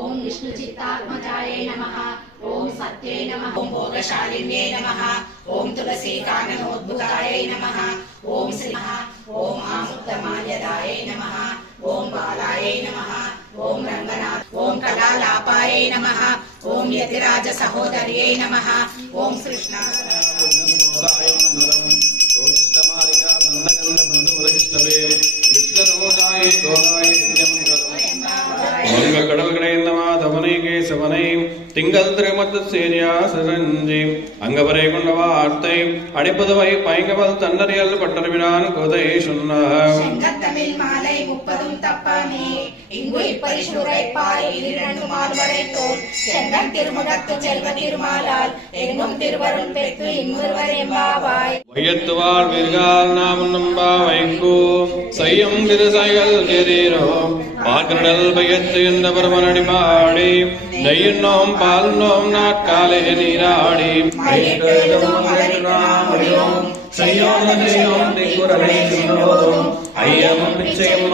ओम विष्णु चित्तात्मजाय नमः। ओम सत्ये नमः। ओम भोगशालिन्ये नमः। ओम तुलसी काननोद्भुताय नमः। ओम श्री ओम आमुक्तमाल्यदाय नमः। ओम बालाय नमः। ओम रंगनाथ। ओम कलालापाय नमः। ओम यतिराज सहोदर्ये नमः। ओम कृष्णा திங்கள் திருமத்து சேரியா சிரஞ்சி அங்கவரை கொண்ட வார்த்தை அடிப்பதுவை பைங்கவல் தன்னறியல் பட்டர்வினான் கோதை சொன்னார் செங்கத்தமிழ் மாலை 30 தப்பானே இங்கு இப்பரிசுரைப்பாய் இரண்டு மால்வரை தோல் செங்கன் திருமுகத்து செல்வ திருமாலால் எங்கும் திருவருள் பெற்று இம்முருவர் எம்பாவாய் வையத்துவாள் வீர்கால் நாம் நம்பாவைக்கு செய்யும் திருசைகள் எதிரோ பார்க்கடல் பயத்து என்ற பரமனடி பாடி நெய்யுண்ணோம் பால்னோம் நாட்காலே நீராடி ஐயம் பிச்சையும்